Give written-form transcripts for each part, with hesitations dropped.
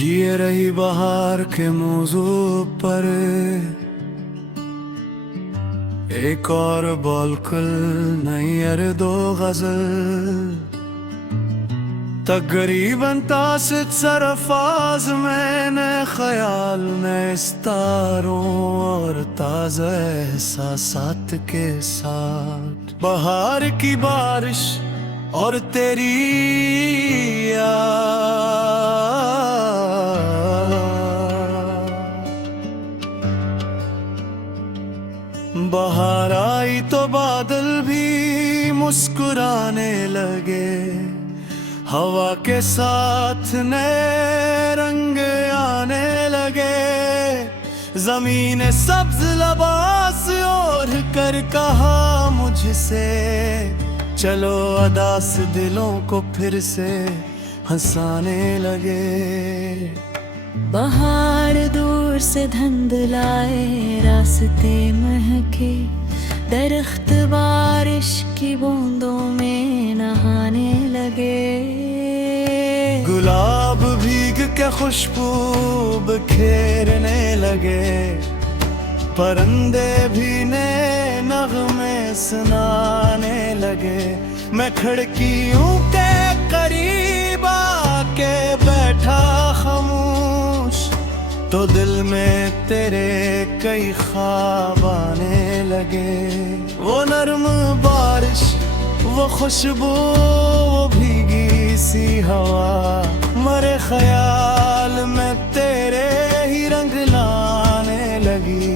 जिए रही बहार के मौजू पर एक और बॉलकुल नहीं अरे दो गजल तकरीबन तासित सरफाज मैंने ख्याल में सितारों और ताज़ा एहसासात के साथ बहार की बारिश और तेरी बहार आई तो बादल भी मुस्कुराने लगे, हवा के साथ नए रंग आने लगे। जमीन सब्ज लबास ओढ़ कर कहा मुझसे, चलो अदास दिलों को फिर से हंसाने लगे। बहार दूर से धुंधलाए रास्ते महके, दरख्त बारिश की बूंदों में नहाने लगे। गुलाब भीग के खुशबू बिखेरने लगे, परिंदे भी नए नगमे सुनाने लगे। मैं खिड़कियों के करीब आके बैठा खामोश, तो दिल में तेरे कई ख्वाब आने लगे। वो नर्म बारिश, वो खुशबू, वो भीगी सी हवा, मरे ख्याल में तेरे ही रंग लाने लगी।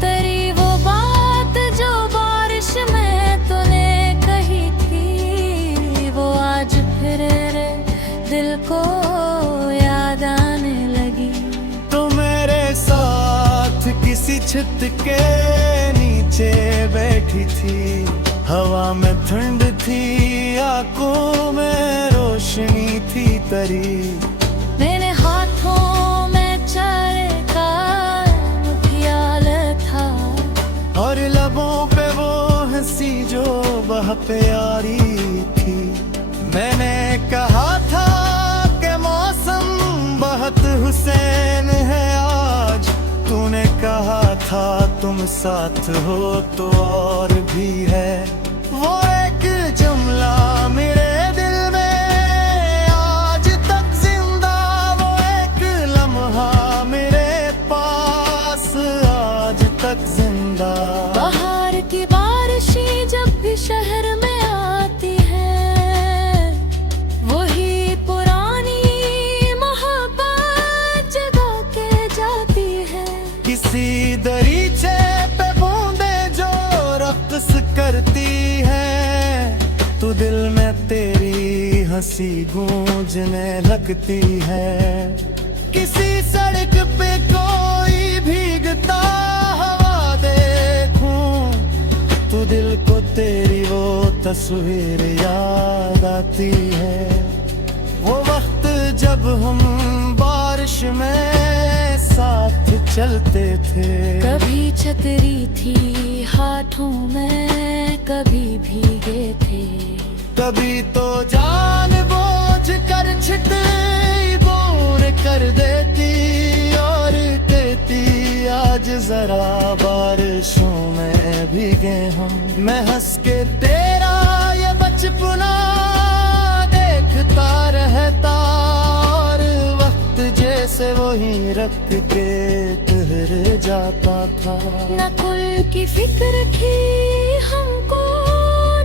तेरी वो बात जो बारिश में तूने कही थी, वो आज फिर दिल को याद आने लगी। तो मेरे साथ किसी छत के नीचे बैठी थी, हवा में ठंड थी, आंखों में रोशनी थी तरी। मेरे हाथों में चारे का ख्याल था, और लबों पे वो हंसी जो बह प्यारी थी। मैंने कहा था कि मौसम बहुत हुसैन है आज, तूने कहा था तुम साथ हो तो और भी है। वो एक जुमला मेरे दिल में आज तक जिंदा, वो एक लम्हा मेरे पास आज तक जिंदा। बहार की बारिशें जब भी शहर में आती है, वही पुरानी मोहब्बत जगा के जाती है। किसी दरीचे पे बूंदे जो रक्स करती है, तो दिल में तेरी हंसी गूंजने लगती है। किसी सड़क पे कोई भीगता हवा देखूं, तो दिल को तेरी वो तस्वीर याद आती है। वो वक्त जब हम बारिश में साथ चलते थे, कभी छतरी थी हाथों में, कभी भीगे थे। कभी तो जानबूझ कर छिटरी दूर कर देती और कहती आज जरा बारिशों में भीगे हम। मैं हंस के तेरा ये बचपना देखता रहता, और वक्त जैसे वही रख के ठहर जाता था। न कुल की फिक्र थी हमको,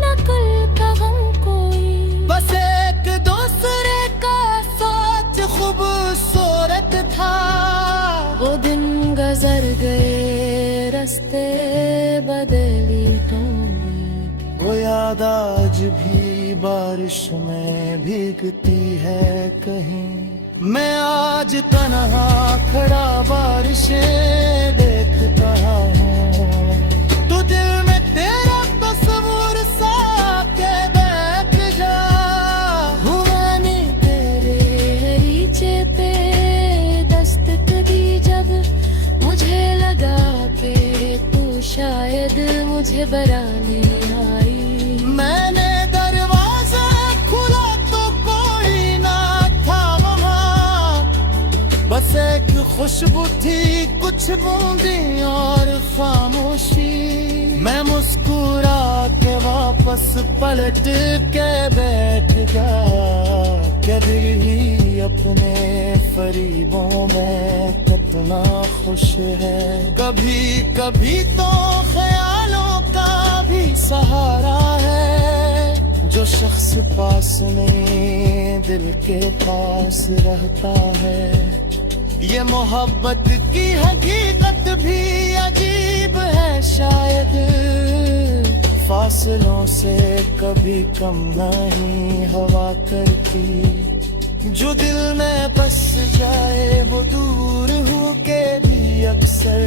न कल का गम कोई, बस एक दूसरे का साथ खूबसूरत था। वो दिन गुजर गए, रास्ते बदली तुमने। वो याद आज भी बारिश में भीगती है कहीं। मैं आज तन्हा खड़ा बारिशें देखता हूँ, तो दिल में तेरा तस्वीर सा के बैठ जा। हूँ मैंने तेरे रीचे पे दस्तक दी जब, मुझे लगा के तू शायद मुझे बराने आई। मैंने दरवाजा खुला तो कोई ना था वहाँ, खुशबू थी कुछ बूंदी और खामोशी। मैं मुस्कुरा के वापस पलट के बैठ गया, क्या दिल ही अपने फरीबों में कितना खुश है। कभी कभी तो ख्यालों का भी सहारा है, जो शख्स पास नहीं दिल के पास रहता है। ये मोहब्बत की हकीकत भी अजीब है शायद, फासलों से कभी कम नहीं हवा करती। जो दिल में बस जाए वो दूर हो के भी अक्सर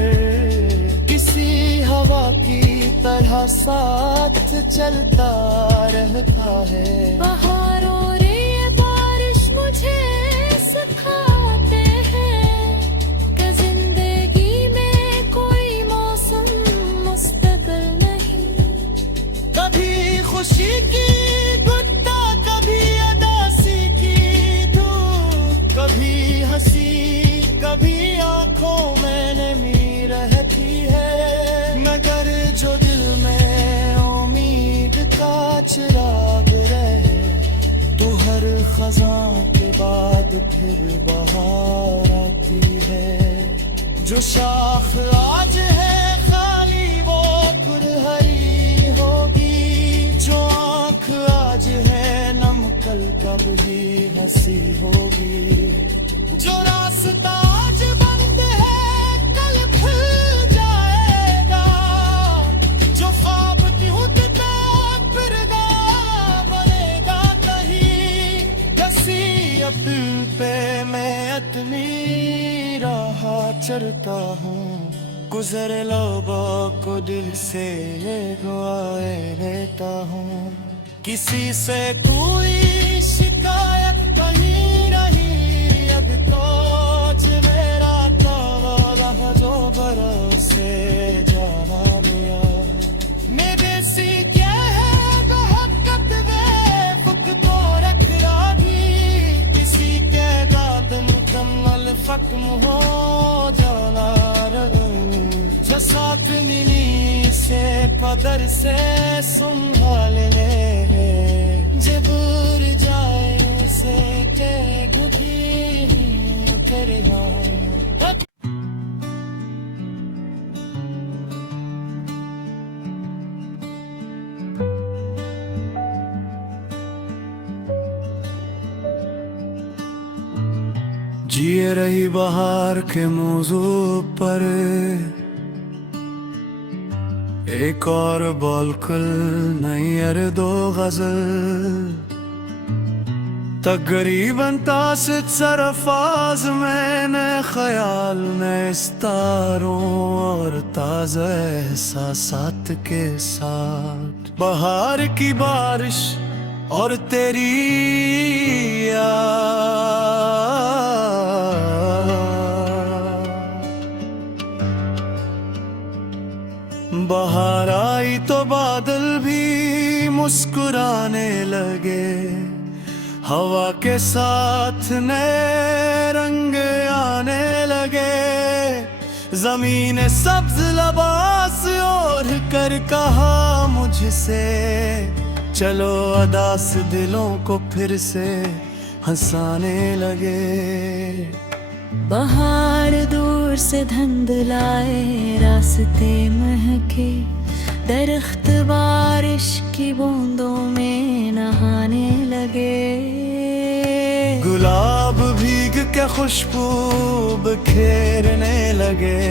किसी हवा की तरह साथ चलता रहता है। बहारों रे बारिश मुझे सिखाते हैं कि जिंदगी में कोई मौसम मुस्तकिल नहीं। कभी खुशी की गुत्ता, कभी अदासी की धूप, कभी हंसी कभी आंखों में नमी रहती है। मगर जो दिल में उम्मीद का चिराग रहे, तो हर खजां के बाद फिर बहार आती है। जो शाख आज है खाली वो कुरहरी होगी, जो आंख आज है नम कल कब ही हंसी होगी। जो रास्ता आज बंद है कल खुल जाएगा, जो ख्वाब टूटता फिरगा बनेगा कहीं। कसी अब दिल पे मैं अपनी राह चलता हूँ, गुजरे लोगों को दिल से गवाए लेता हूँ। किसी से कोई शिकायत नहीं रही अब तो, मेरा वादा जो बरसे जाना लिया। मेरे सी क्या है बहकत वे फुक तो रख रागी, किसी के दाद मुकम्मल खत्म हो जाना रही। जो साथ मिली से पदर से संभाल ले, जबूर जाए से के गुठी तेरे जिए रही बहार के मौजू पर एक और बोलकुल नहीं अरे दो गजल। तकरीबन तासित सरफाज मैंने ख्याल में सितारों और ताज़ा एहसासात के साथ बहार की बारिश और तेरी बाहर आई तो बादल भी मुस्कुराने लगे, हवा के साथ नए रंग आने लगे। जमीन सब्ज लबास ओढ़ कर कहा मुझसे, चलो अदास दिलों को फिर से हंसाने लगे। बहार दूर से धुंधलाए रास्ते महके, दरख्त बारिश की बूंदों में नहाने लगे। गुलाब भीग के खुशबू बिखेरने लगे,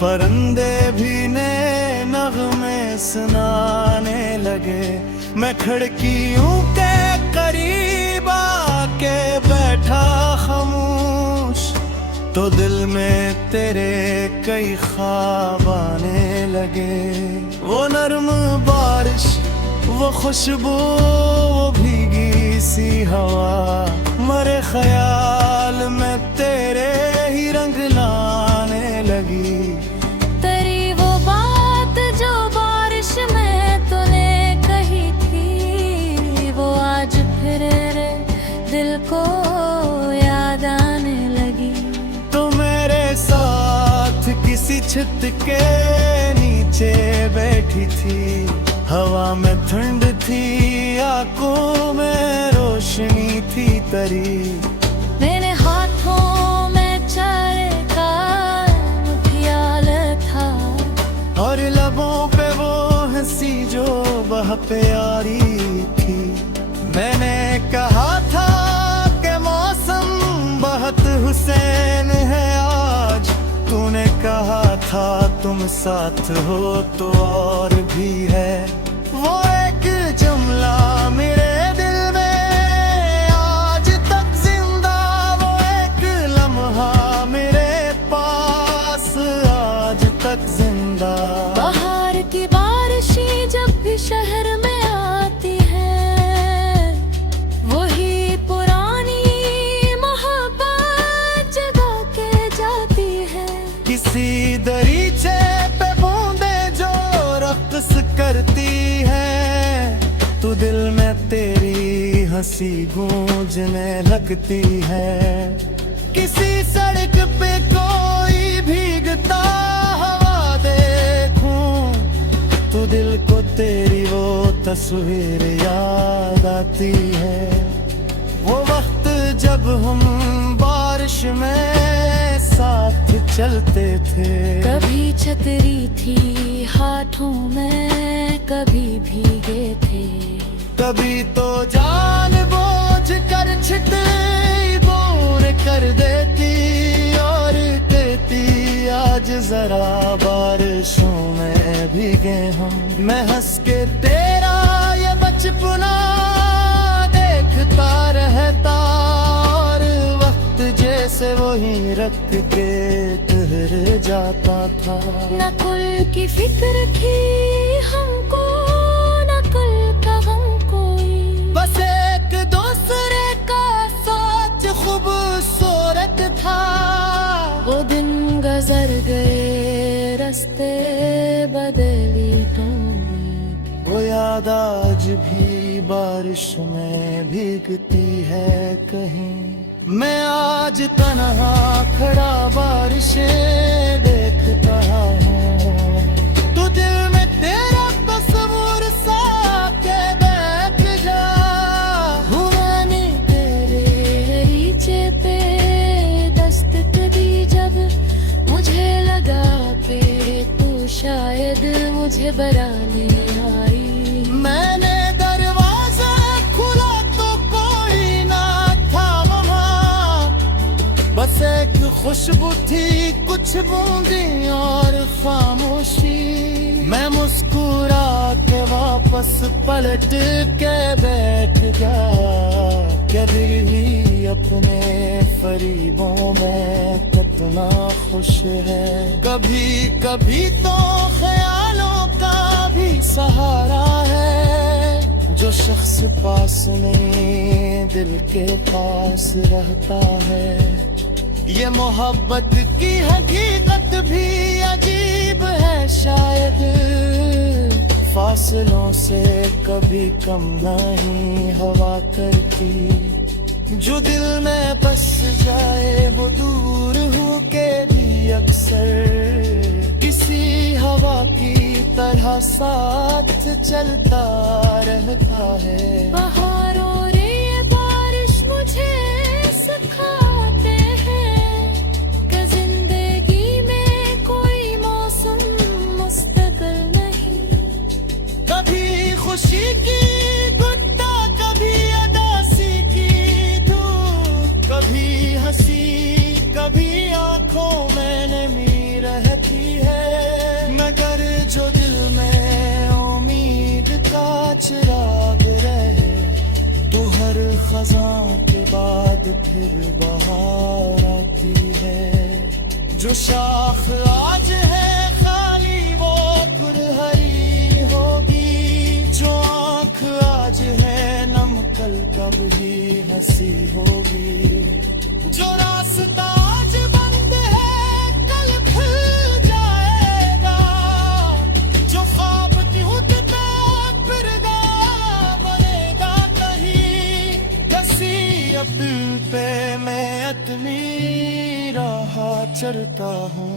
परिंदे भी नए नगमे सुनाने लगे। मैं खिड़कियों के करीब आके बैठा खामोश, तो दिल में तेरे कई ख्वाब आने लगे। वो नर्म बारिश, वो खुशबू, वो भीगी सी हवा, मरे ख्याल में तेरे ही रंग लाने लगी। तेरी वो बात जो बारिश में तूने कही थी, वो आज फिर दिल को याद आने लगी। तो किसी छत के नीचे बैठी थी, हवा में ठंड थी, आंखों में रोशनी थी तरी। मेरे हाथों में चाय का मुठियाल था और लबों पे वो हंसी जो बह प्यारी थी। मैंने कहा था कि मौसम बहुत हुसैन है आज, तूने कहा था तुम साथ हो तो और भी है। वो एक जुमला मेरे दिल में आज तक जिंदा, वो एक लम्हा मेरे पास आज तक जिंदा। बाहर की बारिशें जब भी शहर में आती है, वही पुरानी मोहब्बत जगा के जाती है। किसी दरीचे पे बूंदे जो रक्स करती है, तो दिल में तेरी हंसी गूंजने लगती है। किसी सड़क पे कोई भीगता हवा देखूं, तो दिल को तेरी वो तस्वीर याद आती है। वो वक्त जब हम बारिश में साथ चलते थे, कभी छतरी थी हाथों में, कभी भीगे थे। कभी तो जानबूझ कर छितरी दूर कर देती और कहती आज जरा बारिशों में भीगे हम। मैं हंस के तेरा ये बचपना देखता रहता, और वक्त जैसे वही रख के ठहर जाता था। न कुल की फिक्र थी हमको, न कल का गम कोई, बस एक दूसरे का साथ खूबसूरत था। वो दिन गुजर गए, रास्ते बदली तुमने। वो याद आज भी बारिश में भीगती है कहीं। मैं आज तन्हा खड़ा बारिशें देखता हूँ, तो दिल में तेरा तस्वीर सा के बैठ जा। मैंने तेरे रीचे पे दस्तक दी जब मुझे लगा पे तू शायद मुझे बराने आई। मैंने दरवाजा खुला तो कोई ना था वहाँ, बस एक खुशबू थी, कुछ बूंदी और खामोशी। मैं मुस्कुरा के वापस पलट के बैठ गया, क्या दिल ही अपने फरीबों में कितना खुश है। कभी कभी तो ख्यालों का भी सहारा है, जो शख्स पास नहीं दिल के पास रहता है। ये मोहब्बत की हकीकत भी अजीब है शायद, फासलों से कभी कम नहीं हवा करती। जो दिल में बस जाए वो दूर हो के भी अक्सर किसी हवा की तरह साथ चलता रहता है। बहारों रे बारिश मुझे सिखाते हैं कि जिंदगी में कोई मौसम मुस्तकिल नहीं। कभी खुशी की गुट्टा, कभी अदासी की धूप, कभी हंसी, कभी आंखों में नमी रहती है। मगर जो दिल में उम्मीद का चिराग रहे, तो हर खज़ां के बाद फिर बहार आती है। जो शाख आज है खाली वो फिर हरी होगी, जो आँख आज है नम कल कब ही हंसी होगी। जो रास्ता आज बंद है कल खुल जाएगा, जो ख्वाब क्यों फिर बनेगा कहीं। कसी अपने पे मैं अपनी राह चढ़ता हूँ,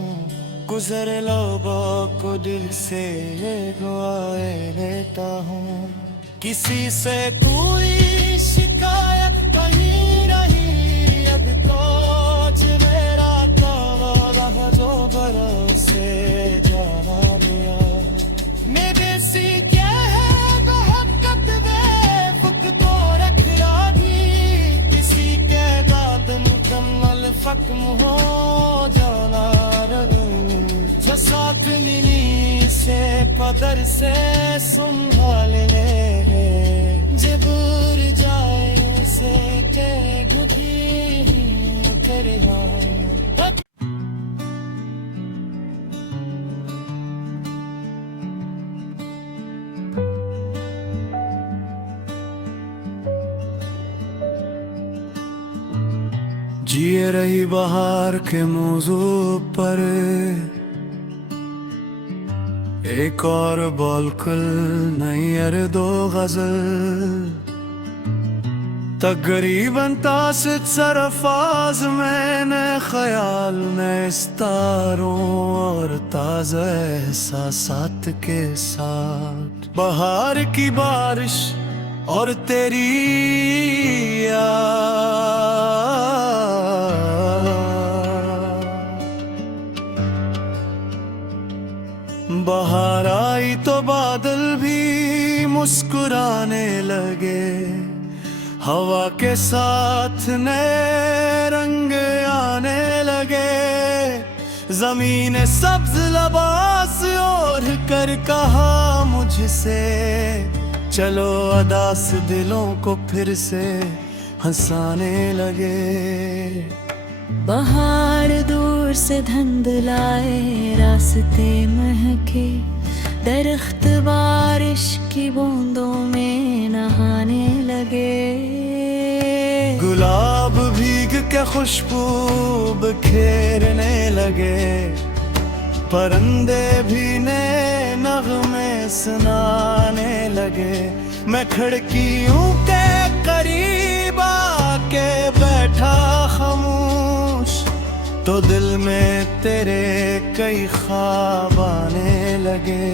गुजर लोगों को दिल से दुआएं लेता हूँ। किसी से कोई शिकायत नहीं रही अब तो, मेरा तो जो भरोसे जाना लिया मेरे सी क्या है बहकत वे फुक तो रख रागी किसी के दाद मुकम्मल फकम हो जाना जो साथ मिली से पदर से संभाल ले जबूर जाए से के घुटी कर जिए रही बहार के मौजू पर एक और बोलकुल नहीं अरे दो गजल तकरीबन तासित सरफाज मैंने ख्याल में इस्तारों और ताज़ा एहसासात के साथ बहार की बारिश और तेरी बाहर आई तो बादल भी मुस्कुराने लगे हवा के साथ नए रंग आने लगे जमीन सब्ज लबास ओढ़ कर कहा मुझसे चलो अदास दिलों को फिर से हंसाने लगे। बाहर दूर से धुंधलाए रास्ते महके दरख्त बारिश की बूंदों में नहाने लगे गुलाब भीग के खुशबू बिखेरने लगे परिंदे भी नए नगमे सुनाने लगे मैं खिड़कियों के करीब आके बैठा खामोश तो दिल में तेरे कई ख्वाब आने लगे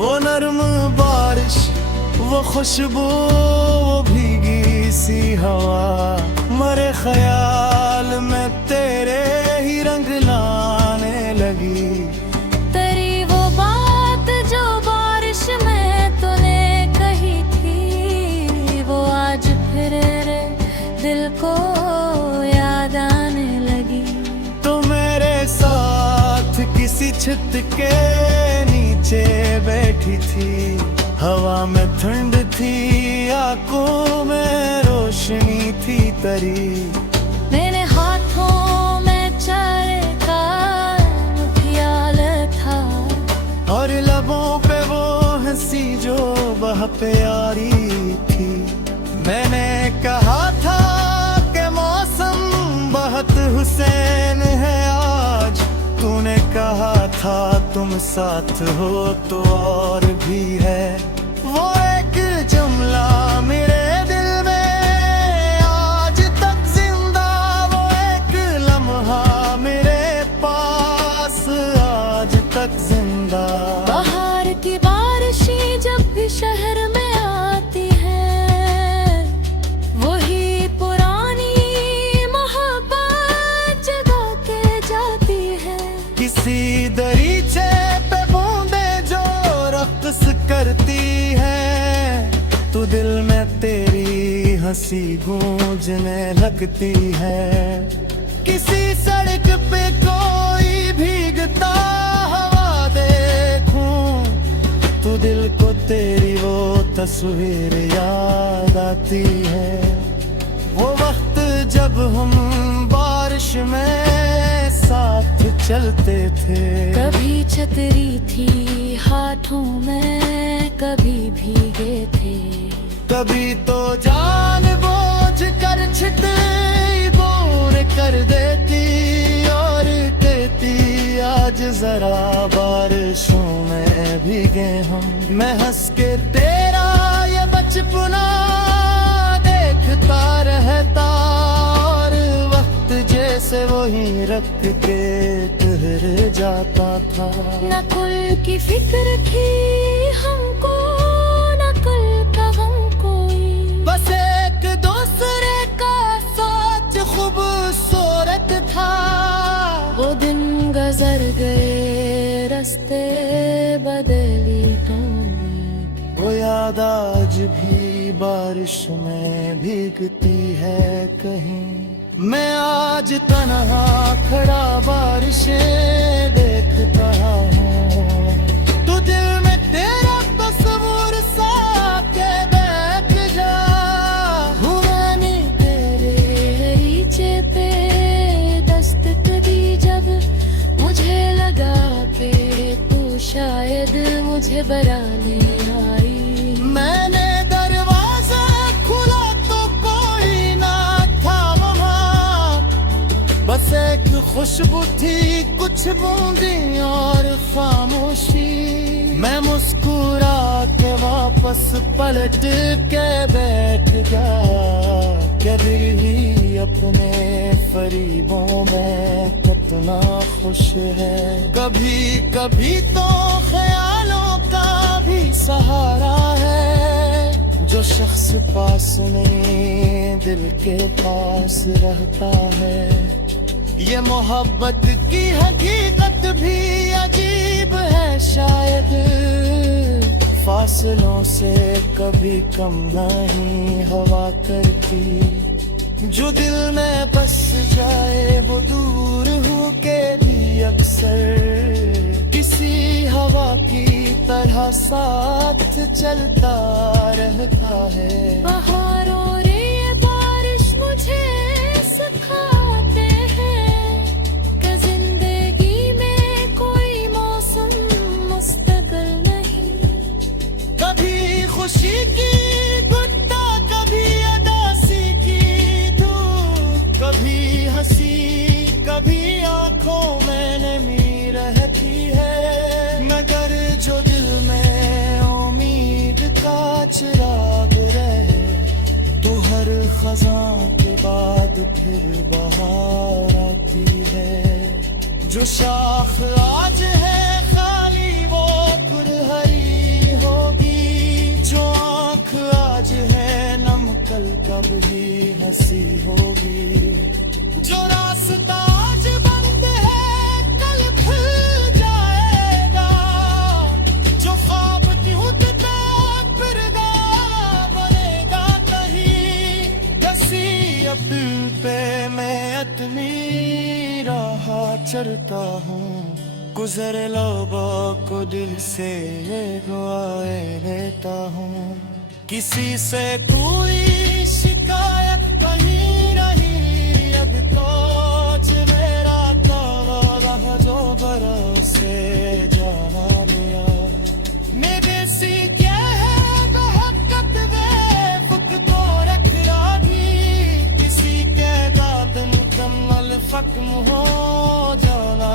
वो नर्म बारिश वो खुशबू वो भीगी सी हवा मरे ख्याल में तेरे ही रंग लाने लगी तेरी वो बात जो बारिश में तूने कही थी वो आज फिर दिल को याद आने लगी तो मेरे साथ किसी छत के नीचे बैठी थी हवा में ठंड थी आंखों में रोशनी थी तरी मेरे हाथों में चाय का ख्याल था और लबों पे वो हंसी जो वह प्यारी थी मैंने कहा था कि मौसम बहुत हुसैन है आज तूने कहा था तुम साथ हो तो और भी है वो एक जुमला मेरे दिल में आज तक जिंदा वो एक लम्हा मेरे पास आज तक जिंदा बाहर की बारिशें जब भी शहर में आती है वही पुरानी मोहब्बत जगा के जाती है किसी दरीचे पे बूंदे जो रक्स करती है तो दिल में तेरी हंसी गूंजने लगती है किसी सड़क पे कोई भीगता हवा देखूं तो दिल को तेरी वो तस्वीर याद आती है वो वक्त जब हम बारिश में साथ चलते थे कभी छतरी थी हाथों में कभी भीगे थे कभी तो जान बोझ कर छिटरी दूर कर देती और कहती आज जरा बारिशों में भीगे हम मैं हंस के तेरा ये बचपना देखता रहता और वक्त जैसे वही रख के गुजर जाता था। न कुल की फिक्र थी हमको, न कल का गम कोई, बस एक दूसरे का सोच खूबसूरत था। वो दिन गुजर गए रास्ते बदली में, वो याद आज भी बारिश में भीगती है कहीं। मैं आज तन्हा खड़ा बारिशें देखता हूँ, तू दिल में तेरा तस्वीर सा के बैठ जा। हूँ मैंने तेरे नीचे पे दस्तक दी जब मुझे लगा के तू शायद मुझे बराने आई। मैंने दरवाजा खुला तो कोई ना था वहाँ, बस एक खुशबू थी, कुछ बूंदी और खामोशी। मैं मुस्कुरा के वापस पलट के बैठ गया, क्या दिल ही अपने फरीबों में कितना खुश है। कभी कभी तो ख्यालों का भी सहारा है, जो शख्स पास नहीं दिल के पास रहता है। ये मोहब्बत की हकीकत भी अजीब है शायद, फासलों से कभी कम नहीं हवा करती। जो दिल में बस जाए वो दूर हो के भी अक्सर किसी हवा की तरह साथ चलता रहता है। बहारों रे बारिश मुझे सिखाते हैं कि जिंदगी में कोई मौसम मुस्तकिल नहीं। कभी खुशी की गुत्ता, कभी अदासी की धूप, कभी हंसी कभी आंखों में नमी रहती है। मगर जो दिल में उम्मीद का चिराग रहे, तो हर खजां के बाद फिर बहार आती है। जो शाख आज है खाली वो फिर हरी होगी, जो आंख आज है नम कल कब ही हंसी होगी। जो रास्ता आज बंद है कल खुल जाएगा, जो ख्वाब टूटता फिर बनेगा कहीं। दसी अब दिल पे मैं अपनी राह चलता हूँ, गुजरे लोगों को दिल से दुआएं लेता हूँ। किसी से कोई शिकायत कहीं नहीं, अब तो मेरा तावा जो भरोसे जाना लिया। मेरे सी क्या है बहकत बेफुक तो रख रागी, किसी के दाद मुकम्मल फक्म हो जाना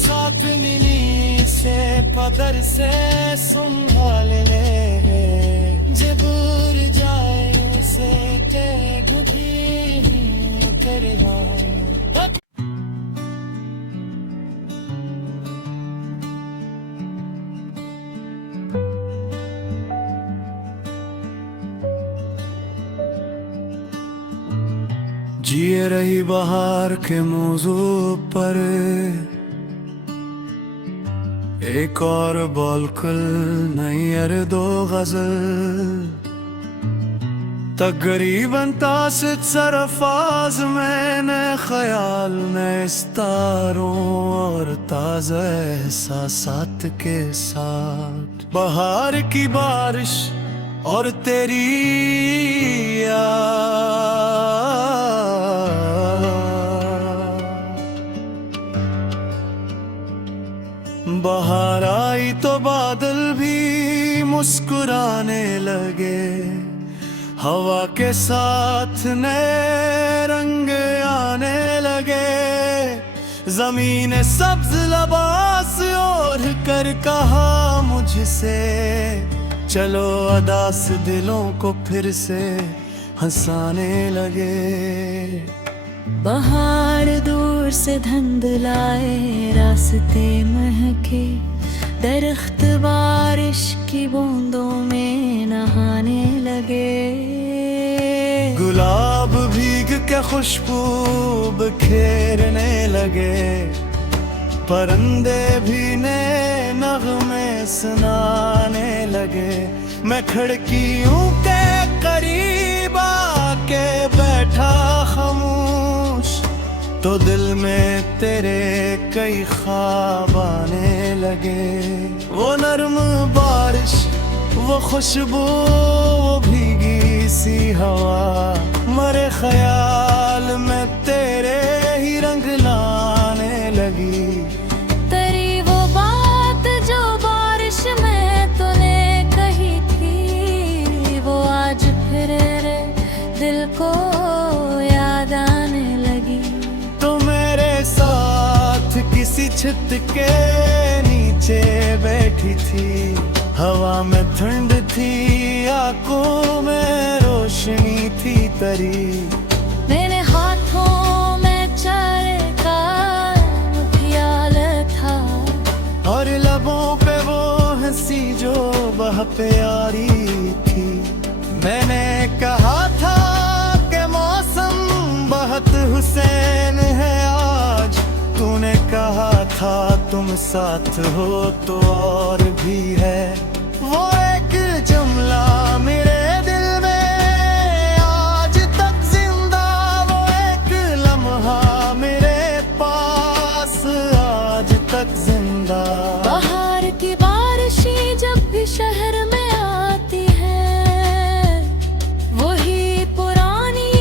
साथ नीली से पदर से संभाल ले। जबूर जाए से के गुठी कर जिए रही बहार के मौजू पर एक और बोलकुल नहीं अर दो गजल, तकरीबन तासित सरफाज मैंने ख्याल में इस्तारों और ताज़ा एहसासात के साथ बहार की बारिश और तेरी बाहर आई तो बादल भी मुस्कुराने लगे, हवा के साथ नए रंग आने लगे। जमीन सब्ज लबास ओढ़ कर कहा मुझसे, चलो अदास दिलों को फिर से हंसाने लगे। बाहर दूर दूर से धुंधलाए रास्ते महके, दरख्त बारिश की बूंदों में नहाने लगे। गुलाब भीग के खुशबू बिखेरने लगे, परिंदे भी नए नगमे सुनाने लगे। मैं खिड़कियों के करीब आके बैठा खामोश, तो दिल में तेरे कई ख्वाब आने लगे। वो नर्म बारिश, वो खुशबू, वो भीगी सी हवा, मरे ख्याल में तेरे ही रंग लाने लगी। तेरी वो बात जो बारिश में तूने कही थी, वो आज फिर दिल को याद आने लगी। तो मेरे साथ किसी छत के नीचे बैठी थी, हवा में ठंड थी, आंखों में रोशनी थी तरी। मेरे हाथों में चाय का ख्याल था, और लबों पे वो हंसी जो वह प्यारी थी। मैंने कहा था कि मौसम बहुत हुसैन है आज, तूने कहा था तुम साथ हो तो और भी है। वो एक जुमला मेरे दिल में आज तक जिंदा, वो एक लम्हा मेरे पास आज तक जिंदा। बाहर की बारिशें जब भी शहर में आती है, वही पुरानी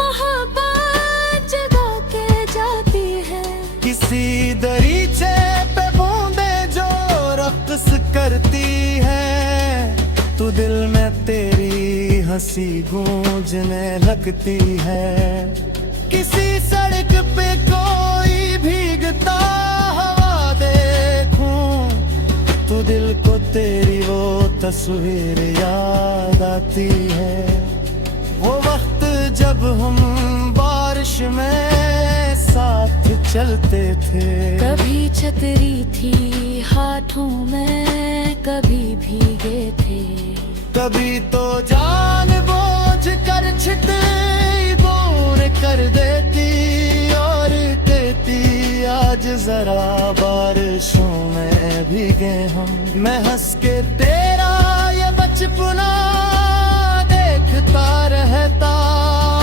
मोहब्बत जगा के जाती है। किसी दरीचे पे बूंदे जो रक्स करती है, तो दिल में तेरी हंसी गूंजने लगती है। किसी सड़क पे कोई भीगता हवा देखूं, तो दिल को तेरी वो तस्वीर याद आती है। वो वक्त जब हम बारिश में साथ चलते थे, कभी छतरी थी हाथों में, कभी भीगे थे। कभी तो जानबूझ कर छितरी दूर कर देती और कहती आज जरा बारिशों में भीगे हम। मैं हंस के तेरा ये बचपना देखता रहता,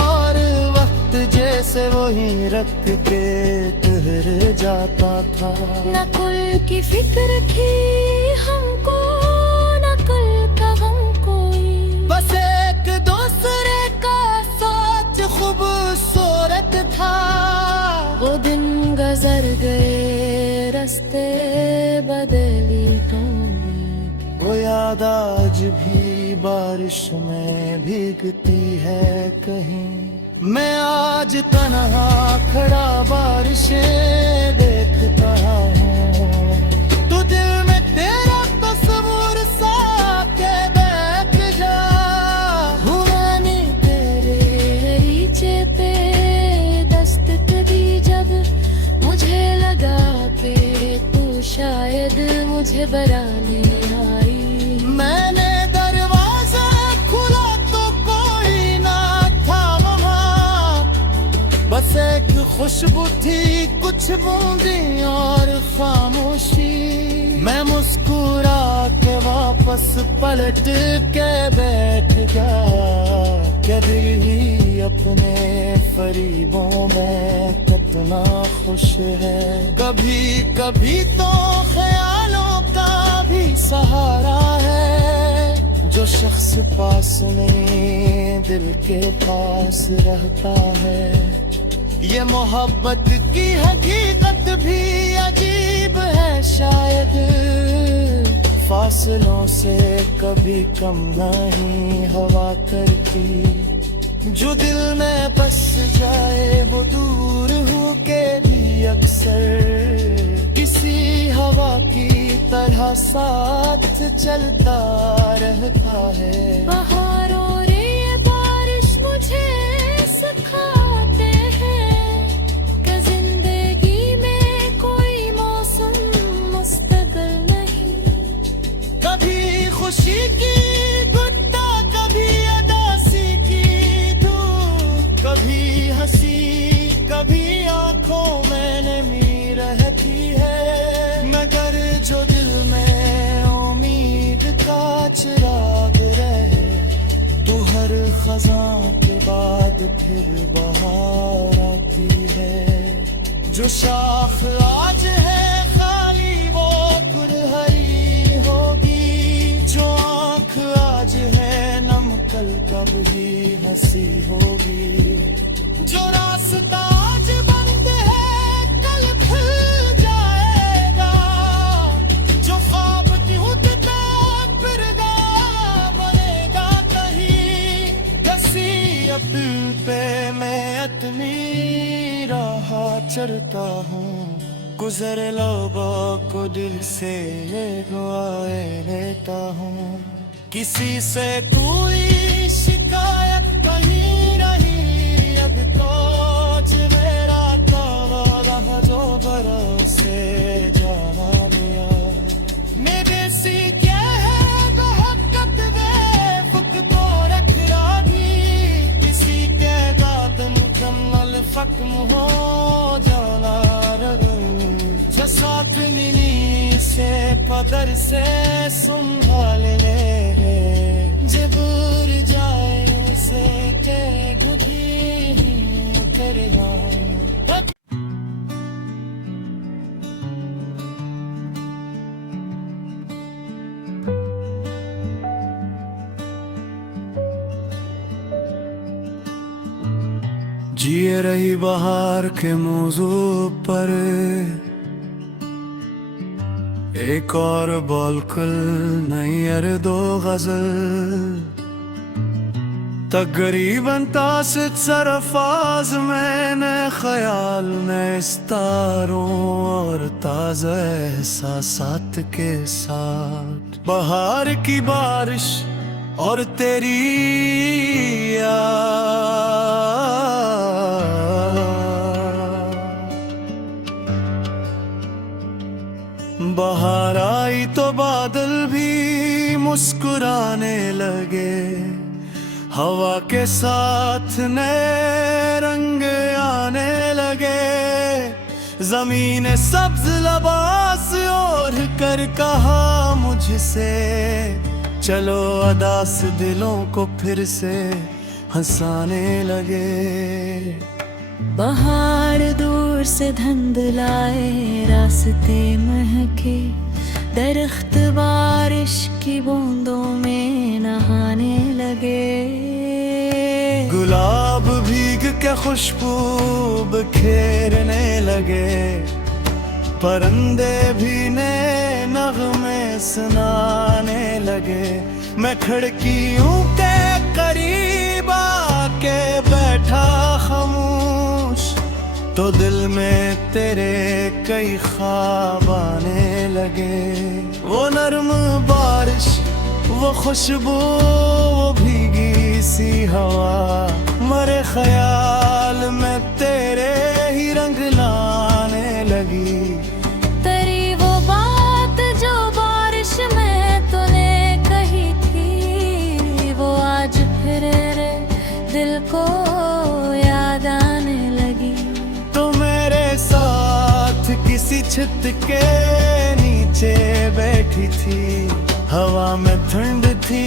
और वक्त जैसे वही रख के ठहर जाता था। न कुल की फिक्र थी हमको, न कल का गम कोई, बस एक दूसरे का साथ खूबसूरत था। वो दिन गुजर गए, रास्ते बदली तुमने। वो याद आज भी बारिश में भीगती है कहीं। मैं आज तन्हा खड़ा बारिशें देखता हूँ, तू दिल में तेरा तस्वीर सा के बैठ जा। हूँ मैंने तेरे नीचे पे दस्तक दी, जब मुझे लगा पे तू शायद मुझे बराने आई। मैंने दरवाजा खुला तो कोई ना था वहाँ, बस एक खुशबू थी, कुछ बूंदी और खामोशी। मैं मुस्कुरा के वापस पलट के बैठ गया, क्या दिल ही अपने फरीबों में कितना खुश है। कभी कभी तो ख्यालों का भी सहारा है, जो शख्स पास नहीं दिल के पास रहता है। ये मोहब्बत की हकीकत भी अजीब है शायद, फासलों से कभी कम नहीं हवा करती। जो दिल में बस जाए वो दूर हो के भी अक्सर किसी हवा की तरह साथ चलता रहता है। बहारों रे बारिश मुझे सिखाते हैं कि जिंदगी खजां के बाद फिर बहार आती है। जो शाख आज है खाली वो कुरहरी होगी, जो आंख आज है नम कल कब ही हंसी होगी। जो रास्ता आज बंद है कल खुल जाएगा, जो ख्वाब टूटता फिरदा बनेगा कहीं। कसी अपील पे मैं अपनी राह चलता हूँ, गुजरे लोगों को दिल से दुआएं लेता हूँ। किसी से कोई शिकायत नहीं रही अब तो, मेरा तावा जो भरोसे जाना लिया। मेरे सी क्या है बहकत बेफुक को रख रागी, किसी के दाद मुकम्मल खत्म हो जाना जो साथ मिली से पदर से संभाल ले, जबूर जाए से के दुखी तेरे जिए रही बहार के मौजू पर एक और बोल कल नहीं अर दो गजल। तकरीबन तासित सरफाज मैंने ख्याल में इस्तारों और ताज़ा एहसासात के साथ बहार की बारिश और तेरी बाहर आई तो बादल भी मुस्कुराने लगे, हवा के साथ नए रंग आने लगे। जमीन सब्ज लबास ओढ़ कर कहा मुझसे, चलो अदास दिलों को फिर से हंसाने लगे। बाहर दूर से धुंधलाए रास्ते महके, दरख्त बारिश की बूंदों में नहाने लगे। गुलाब भीग के खुशबू बिखेरने लगे, परिंदे भी नए नगमे सुनाने लगे। मैं खिड़कियों के करीब आके बैठा खामोश, तो दिल में तेरे कई ख्वाब आने लगे। वो नर्म बारिश, वो खुशबू, वो भीगी सी हवा, मरे ख्याल में तेरे ही रंग लाने लगी। तेरी वो बात जो बारिश में तूने कही थी, वो आज फिर दिल को याद आने लगी। तो मेरे साथ किसी छत के नीचे बैठी थी, हवा में ठंड थी,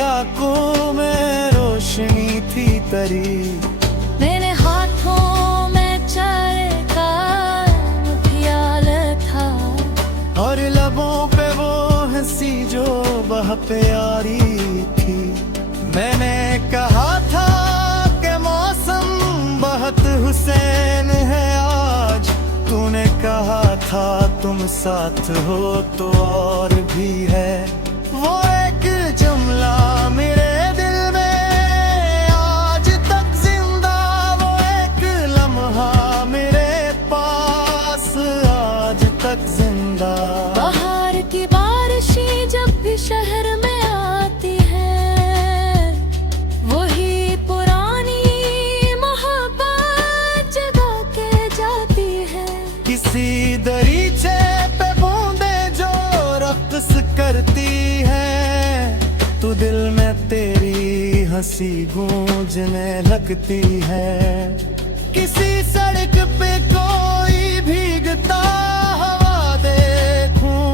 आंखों में रोशनी थी तरी। मेरे हाथों में चाय का ख्याल था, और लबों पे वो हंसी जो बह प्यारी थी। मैंने कहा था कि मौसम बहुत हुसैन है आज, तूने कहा था तुम साथ हो तो और भी है। वो एक जुमला मेरे दिल में आज तक जिंदा, वो एक लम्हा मेरे पास आज तक जिंदा। बाहर की बारिशें जब भी शहर में आती है, वही पुरानी मोहब्बत जगा के जाती है। किसी दरीचे पे बूंदे जो रक्स करती है, तो दिल में तेरी हंसी गूंजने लगती है। किसी सड़क पे कोई भीगता हवा देखूं,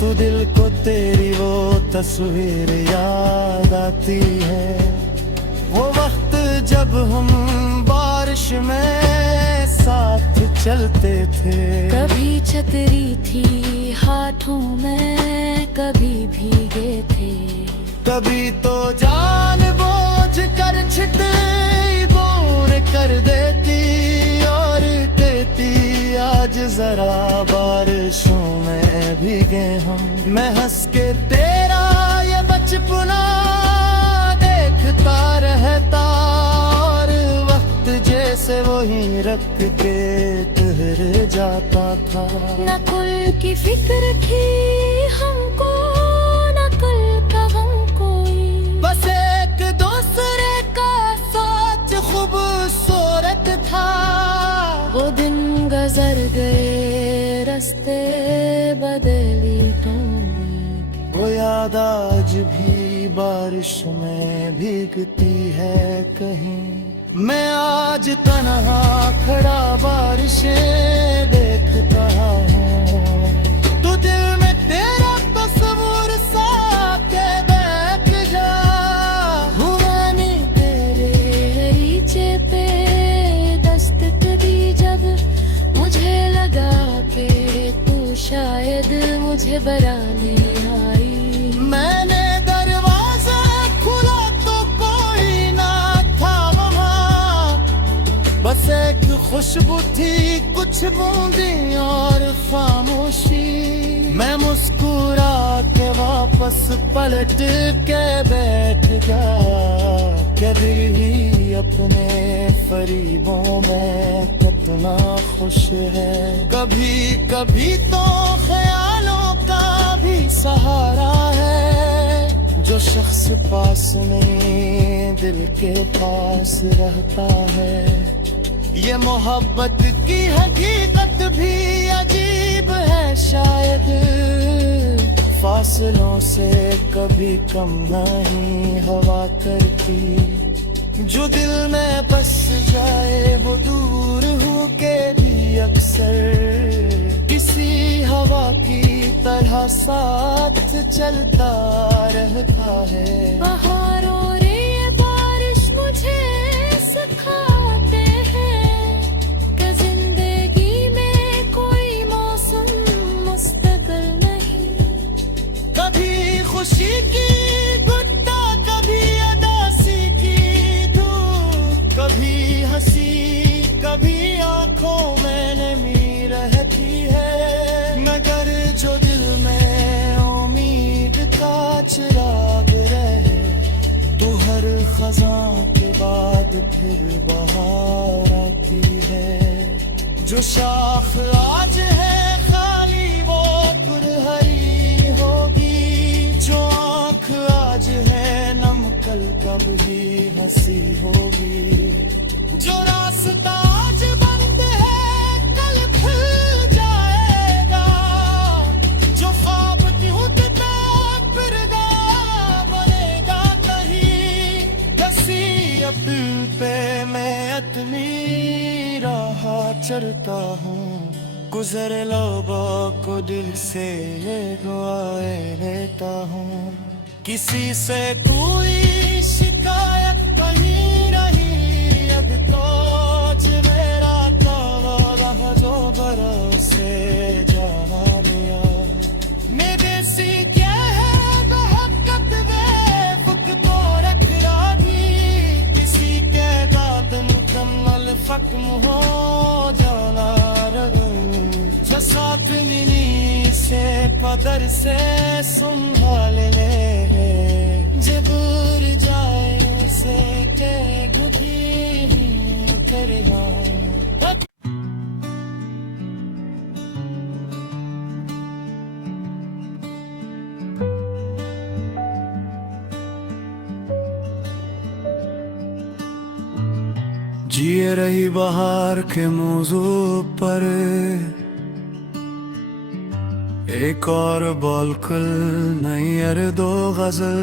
तो दिल को तेरी वो तस्वीर याद आती है। जब हम बारिश में साथ चलते थे। कभी छतरी थी हाथों में, कभी भीगे थे। कभी तो जान बोझ कर छितरी बोर कर देती और कहती आज जरा बारिशों में भीगे हम। मैं हंस के तेरा ये बचपना देखता रहता और वक्त जैसे वही रख के ठहर जाता था। न कुल की फिक्र थी हमको, न कल का गम कोई। बस एक दूसरे का साथ खूबसूरत था। वो दिन गुजर गए, रास्ते बदली तुमने। वो याद आज भी बारिश में भीगती है कहीं। मैं आज तन्हा खड़ा बारिशें देखता हूँ। तू दिल में तेरा तस्वीर सा के बैठ जा। हूँ मैंने तेरे नीचे पे दस्तक दी जब मुझे लगा के तू शायद मुझे बराने आई। मैंने दरवाजा खुला तो कोई ना था वहाँ। बस एक खुशबू थी, कुछ बूंदी और खामोशी। मैं मुस्कुरा के वापस पलट के बैठ गया। के दिल ही अपने फरीबों में कितना खुश है। कभी कभी तो ख्यालों का भी सहारा है। जो शख्स पास नहीं दिल के पास रहता है। ये मोहब्बत की हकीकत भी अजीब है शायद। फासलों से कभी कम नहीं हवा करती। जो दिल में बस जाए वो दूर हो के भी अक्सर किसी हवा की तरह साथ चलता रहता है। बहारों रे बारिश मुझे सिखाते हैं कि जिंदगी में कोई मौसम मुस्तकिल नहीं। कभी खुशी की गुट्टा, कभी अदासी की धूप। कभी हंसी कभी आंखों में नमी रहती है। मगर जो दिल में उम्मीद का चिराग रहे तो हर खज़ां के बाद फिर बहार आती है। जो शाख आज है खाली वो पुरहरी होगी। जो आँख आज है नम कल कब ही हंसी होगी। जो रास्ता आज बंद है कल खुल जाएगा। जो ख्वाब टूटता फिरगा बनेगा कहीं। कसी अपील पे मैं अपनी राह चलता हूँ। गुजरे लोगों को दिल से दुआए लेता हूँ। किसी से कोई शिकायत नहीं रही अब तो। मेरा तो जो भरोसे जाना लिया। मेरे सी क्या है बहकत बेफुक तो रख रागी। किसी के दाद मुकम्मल खत्म हो जाना रगू। जो साथ मिली से पदर से संभाल ले। जबूर जाए से के गुदी करेगा। जिए रही बहार के मौजू पर एक और बोलकुल नहीं अर दो गजल।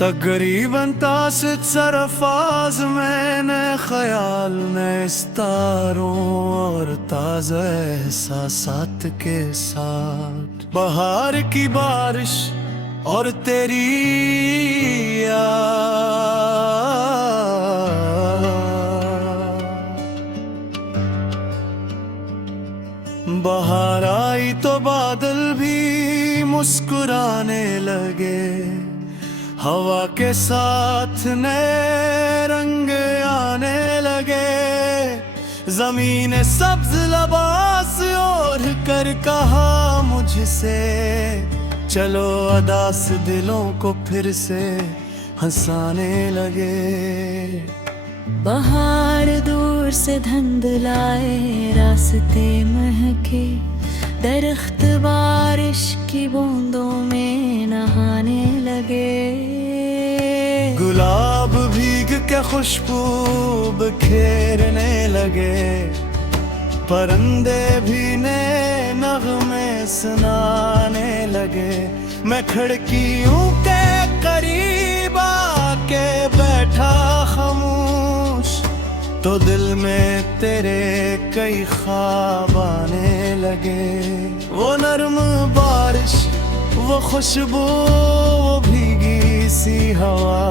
तकरीबन तासित सरफाज मैंने ख्याल में सितारों और ताज़ा एहसासात के साथ। बहार की बारिश और तेरी बाहर आई तो बादल भी मुस्कुराने लगे, हवा के साथ नए रंग आने लगे। जमीन सब्ज लबास ओढ़ कर कहा मुझसे, चलो अदास दिलों को फिर से हंसाने लगे। बाहर दूर से धुंधलाए रास्ते महके, दरख्त बारिश की बूंदों में नहाने लगे। गुलाब भीग के खुशबू बिखेरने लगे, परिंदे भी नए नगमे सुनाने लगे। मैं खिड़कियों के करीब आके बैठा खामोश, तो दिल में तेरे कई ख्वाब आने लगे। वो नर्म बारिश, वो खुशबू, वो भीगी सी हवा,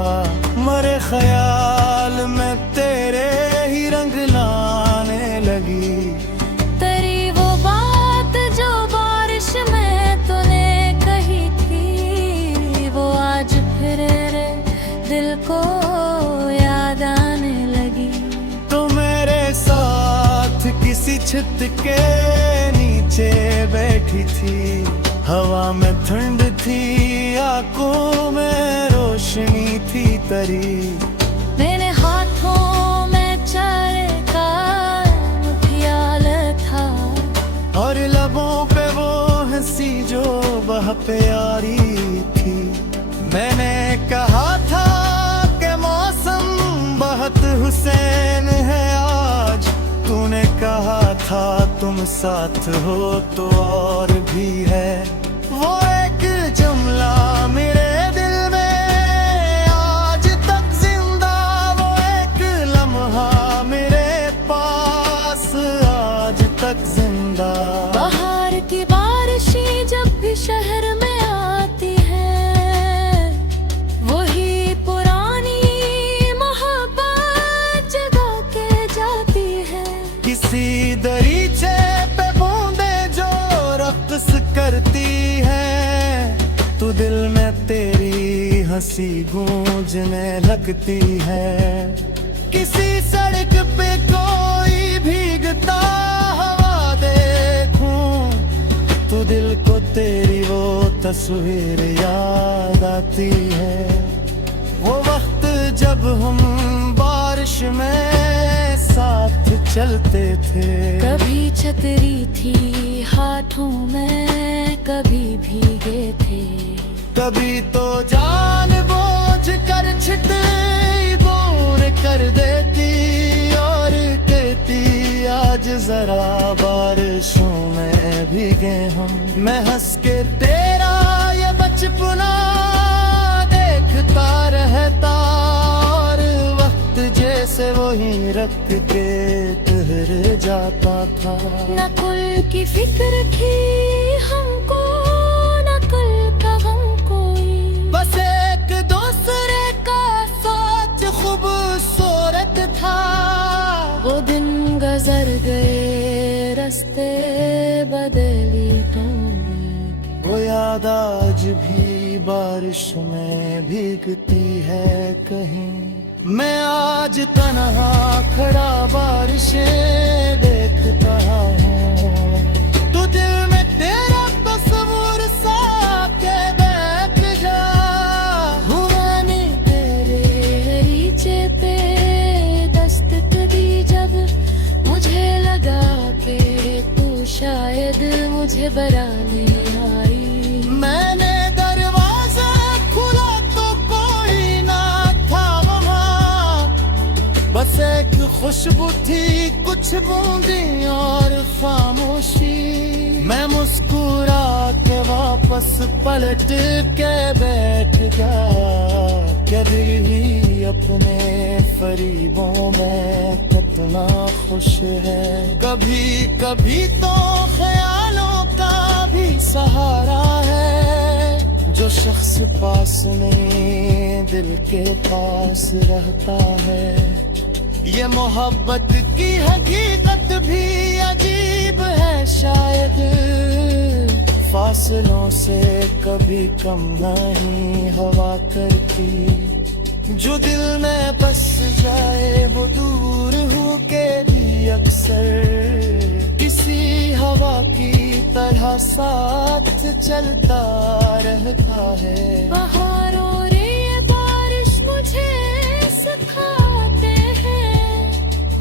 मरे ख्याल में तेरे ही रंग लाने लगी। तेरी वो बात जो बारिश में तूने कही थी, वो आज फिर रे दिल को याद आने लगी। तो मेरे साथ किसी छत के नीचे बैठी थी, हवा में ठंड थी, आंखों में रोशनी थी तरी। मेरे हाथों में चाय का मुठियाल था, और लबों पे वो हंसी जो बह प्यारी थी। मैंने कहा था कि मौसम बहुत हुसैन है आज, तूने कहा था तुम साथ हो तो और भी है। वो एक जुमला मेरे दिल में आज तक जिंदा, वो एक लम्हा मेरे पास आज तक जिंदा। बाहर की बारिशें जब भी शहर में आती है, वही पुरानी मोहब्बत जगा के जाती है। किसी दरीचे पे बूंदे जो रक्स करती है, तो दिल में तेरी हंसी गूंजने लगती है। किसी सड़क पे कोई भीगता हवा देखूं, तो दिल को तेरी वो तस्वीर याद आती है। वो वक्त जब हम बारिश में साथ चलते थे, कभी छतरी थी हाथों में, कभी भीगे थे। कभी तो जानबूझ कर छिटरी दूर कर देती, और कहती आज जरा बारिशों में भीगे हम। मैं हंस के तेरा ये बचपना देखता रहता, और वक्त जैसे वही रख के ठहर जाता था। न कुल की फिक्र थी हमको, न कल का गम कोई, बस एक दूसरे का सोच खूबसूरत था। वो दिन गुजर गए रास्ते बदली तुमने, वो याद आज भी बारिश में भीगती है कहीं। मैं आज तन्हा खड़ा बारिशें देखता हूँ, तो दिल में तेरा तस्वीर सा के बैठ जा। मैंने तेरे रीचे पे दस्तक दी जब, मुझे लगा कि तू शायद मुझे बराने आई। मैंने दरवाजा खुला तो कोई ना था वहाँ, बस एक खुशबू थी, कुछ बूंदी और खामोशी। मैं मुस्कुरा के वापस पलट के बैठ गया, क्या दिल ही अपने फरीबों में कितना खुश है। कभी कभी तो ख्यालों का भी सहारा है, जो शख्स शख्स पास नहीं दिल के पास रहता है। ये मोहब्बत की हकीकत भी अजीब है शायद, फासलों से कभी कम नहीं हवा करती। जो दिल में बस जाए वो दूर हो के भी अक्सर किसी हवा की तरह साथ चलता रहता है। बहार और ये बारिश मुझे सिखाते हैं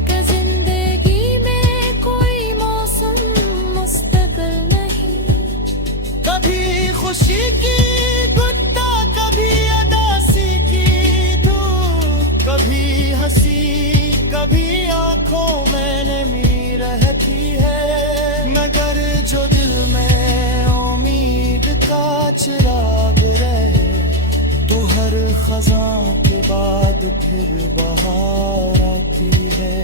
कि जिंदगी में कोई मौसम मुस्तकिल नहीं। कभी खुशी की गुत्ता, कभी अदासी की धूप, कभी हंसी कभी आंखों में नमी रहती है। मगर जो दिल में उम्मीद का चिराग रहे तो हर खज़ां के बाद फिर बहार आती है।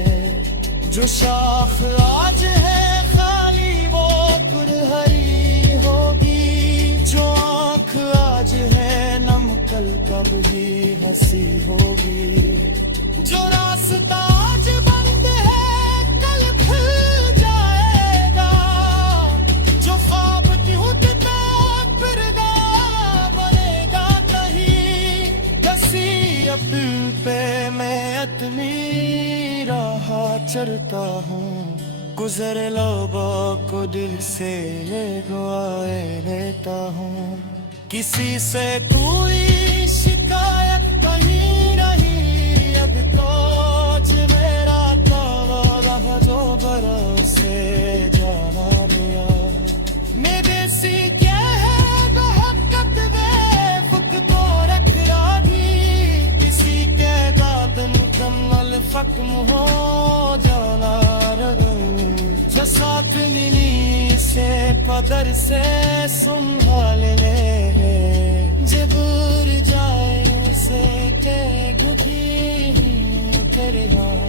जो शाख आज है खाली वो पुरहरी होगी, जो आँख आज है नम कल कब ही हंसी होगी। जो रास्ता आज बंद है कल खुल जाएगा, जो ख्वाब क्यों किताब फिरगा बनेगा कहीं। कसी अपने पे मैं अपनी राह चलता हूँ, गुजर लबों को दिल से दुआएं लेता हूँ। किसी से कोई शिकायत नहीं रही अब तो, मेरा तो जो भरोसे जाना लिया। मेरे सी क्या है बहकत बेफुक तो रख रागी, किसी के दाद मुकम्मल फक्म हो जाना रगू। जो साथ मिली से पदर से संभाल ले, जबूर जाए से के गुदी तेरे नाम।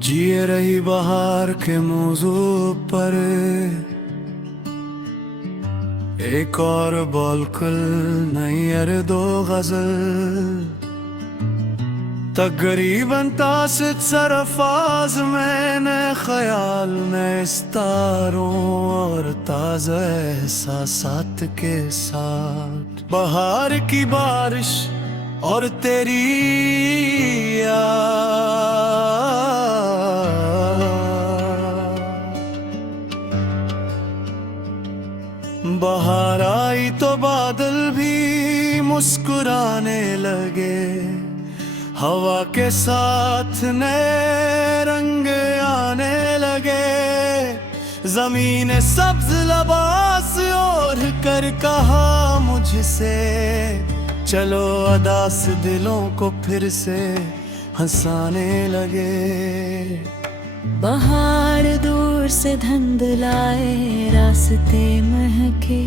जिए रही बहार के मौजू पर एक और बोलकुल नहीं अरे दो गजल। तकरीबन तासित सरफाज मैंने ख्याल में इस्तारों और ताज़ा एहसासात के साथ बहार की बारिश और तेरी बाहर आई तो बादल भी मुस्कुराने लगे, हवा के साथ नए रंग आने लगे। जमीन सब्ज लबास ओढ़ कर कहा मुझसे, चलो अदास दिलों को फिर से हंसाने लगे। बहार दूर से धुंधलाए रास्ते महके,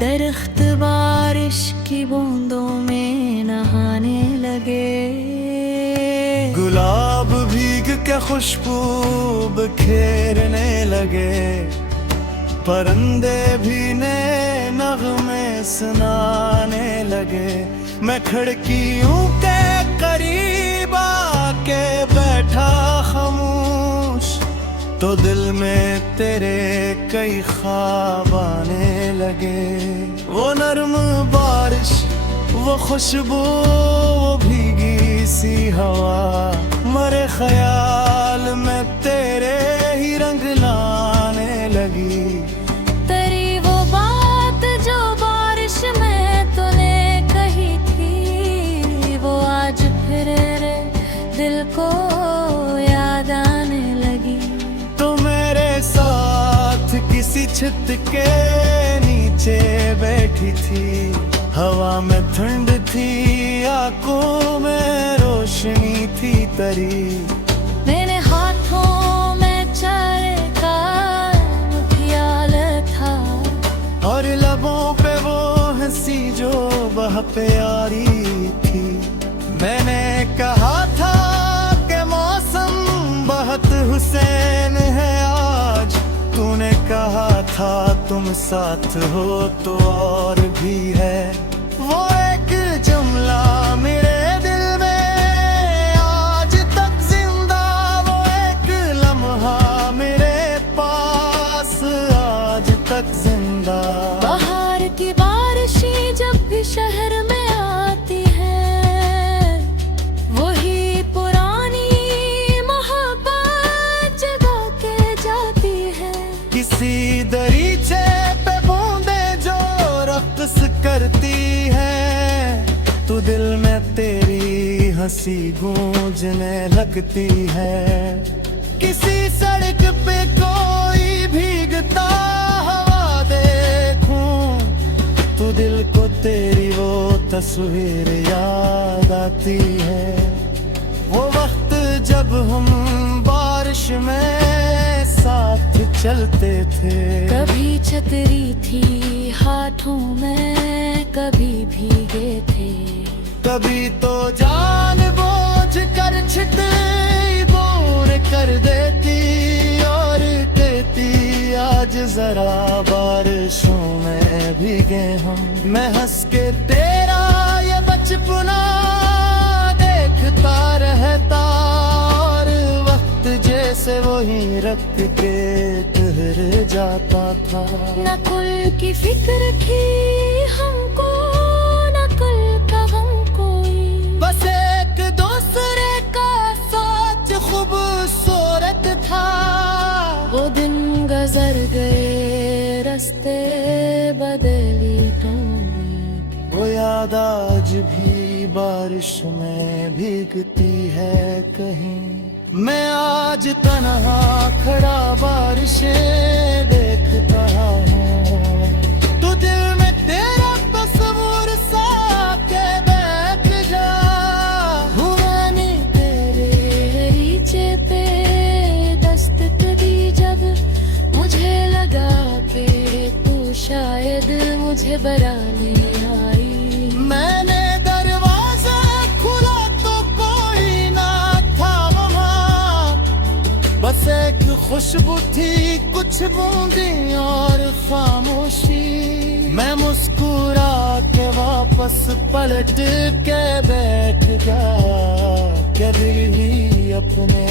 दरख्त बारिश की बूंदों में नहाने लगे। गुलाब भीग के खुशबू बिखेरने लगे, परिंदे भी नए नगमे सुनाने लगे। मैं खिड़कियों के करीब आके बैठा खामोश, तो दिल में तेरे कई ख्वाब आने लगे। वो नर्म बारिश, वो खुशबू, वो भीगी सी हवा, मरे ख्याल में तेरे ही रंग लाने लगी। तेरी वो बात जो बारिश में तूने कही थी, वो आज फिर दिल को याद आने लगी। तो मेरे साथ किसी छत के नीचे बैठी थी, हवा में ठंड थी, आंखों में रोशनी थी तरी। मेरे हाथों में चाय का मुठियाल था, और लबों पे वो हंसी जो वह प्यारी थी। हुसैन है आज। तूने कहा था तुम साथ हो तो और भी है, वो एक जुमला मेरे दिल में आज तक जिंदा, वो एक लम्हा मेरे पास आज तक जिंदा। बाहर की बारिशें जब भी शहर में आती है, वही पुरानी मोहब्बत जगा के जाती है। किसी दरीचे पे बूंदे जो रक्स करती है, तो दिल में तेरी हंसी गूंजने लगती है। किसी सड़क पे कोई भीगता हवा देखूं, तो दिल को तेरी वो तस्वीर याद आती है। वो वक्त जब हम बारिश में साथ चलते थे, कभी छतरी थी हाथों में, कभी भीगे थे। कभी तो जानबूझ कर छितरी दूर कर देती और कहती आज जरा बारिशों में भीगे हम। मैं हंस के तेरा ये बचपना देखता रहता, और वक्त जैसे वही रख के ठहर जाता था। न कुल की फिक्र थी हमको, न कल का गम कोई, बस एक दूसरे का सोच खूबसूरत था। वो दिन गुजर गए रास्ते बदली तुमने, वो याद आज भी बारिश में भीगती है कहीं। मैं आज तन्हा खड़ा बारिशें देखता हूँ, तो दिल में तेरा तस्वीर सा के बैठ जा। हूँ मैंने तेरे रीचे पे दस्तक दी जब, मुझे लगा के तू शायद मुझे बराने आई। मैंने दरवाजा खुला तो कोई ना था वहाँ, बस एक खुशबू थी कुछ बूंदी और खामोशी। मैं मुस्कुरा के वापस पलट के बैठ गया, क्या दिल ही अपने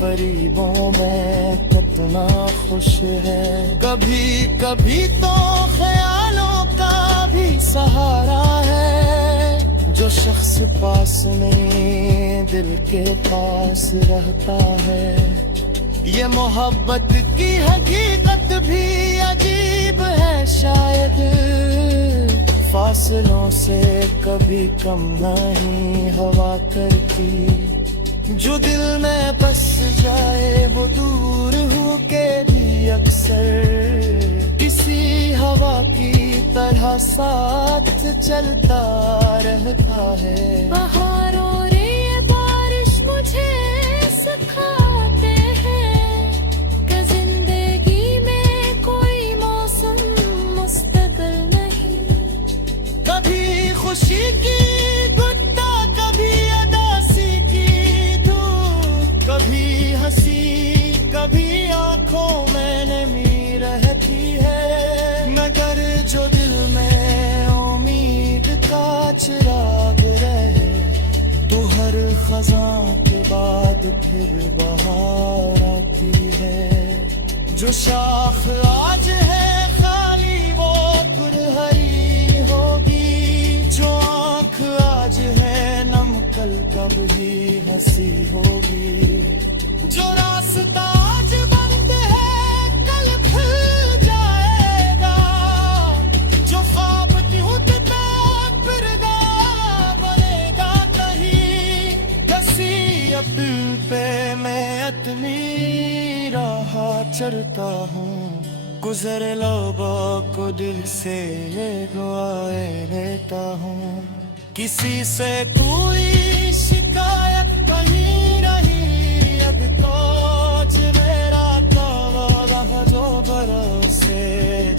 फरीबों में कितना खुश है। कभी कभी तो ख्यालों का भी सहारा है, जो शख्स पास नहीं दिल के पास रहता है। ये मोहब्बत की हकीकत भी अजीब है शायद, फासलों से कभी कम नहीं हवा करती। जो दिल में बस जाए वो दूर हो के भी अक्सर किसी हवा की तरह साथ चलता रहता है। बहारों रे बारिश मुझे सिखाते हैं कि जिंदगी में कोई मौसम मुस्तकिल नहीं। कभी खुशी की गुट्टा, कभी अदासी की धूप, कभी हंसी कभी आंखों में नमी रहती है। मगर जो दिल में उम्मीद का चिराग रहे, तो हर खजां के बाद फिर बहार आती है। जो शाख आज है खाली वो खुरहरी होगी, जो आंख आज है नम कल कब ही हंसी होगी। जो रास्ता आज बंद है कल खुल जाएगा, जो ख्वाब टूटता फिर बनेगा कहीं। नसीहत पे मैं इतनी राह चढ़ता हूँ, गुजरे लोगों को दिल से दुआएं लेता हूँ। किसी से कोई शिकायत नहीं रही अब तो, मेरा कावा जो बरसे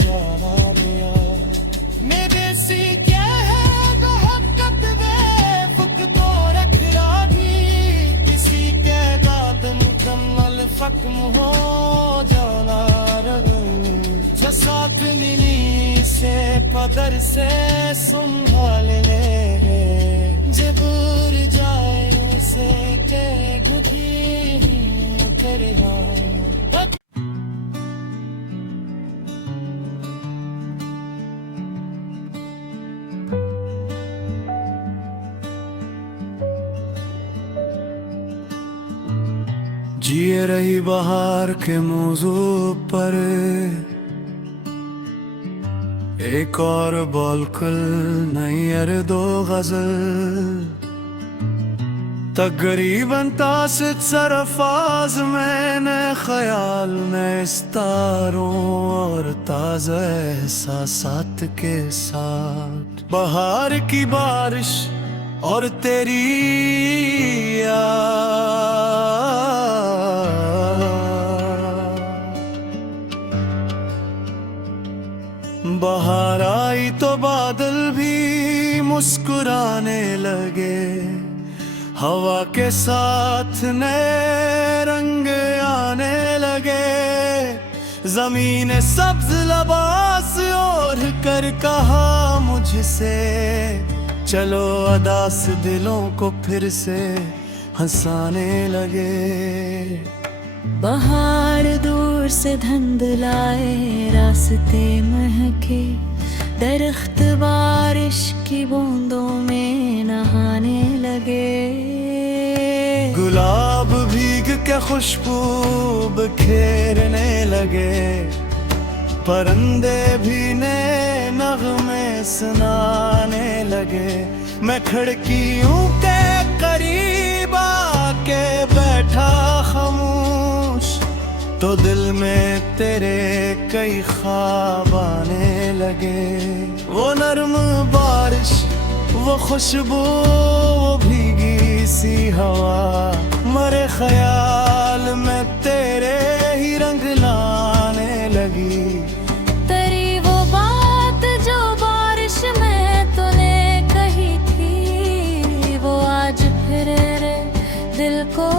जाना लिया। मेरे सी क्या है तो हक़त बेफुक तो रख राही, किसी के दाद मुकम्मल फक से पदर से संभाल ले जबूर जाए से के दुखी कर जिए रही बहार के मौजू पर एक और बोलकुल नहीं अर दो गजल तकरीबन तासित सरफाज मैंने ख्याल में इस्तारों और ताज़ा एहसासात के साथ बहार की बारिश और तेरी बाहर आई तो बादल भी मुस्कुराने लगे हवा के साथ नए रंग आने लगे जमीन सब्ज लबास ओढ़ कर कहा मुझसे चलो अदास दिलों को फिर से हंसाने लगे बाहर दूर से धुंधलाए रास्ते महके दरख्त बारिश की बूंदों में नहाने लगे गुलाब भीग के खुशबू बिखेरने लगे परिंदे भी नए नगमे सुनाने लगे मैं खिड़कियों के करीब आके बैठा खामोश तो दिल में तेरे कई ख्वाब आने लगे वो नर्म बारिश वो खुशबू वो भीगी सी हवा मरे ख्याल में तेरे ही रंग लाने लगी तेरी वो बात जो बारिश में तूने कही थी वो आज फिर रे दिल को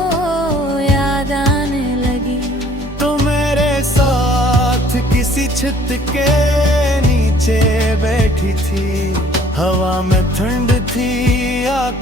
याद आने लगी तो मेरे साथ किसी छत के नीचे बैठी थी हवा में ठंड थी आँखों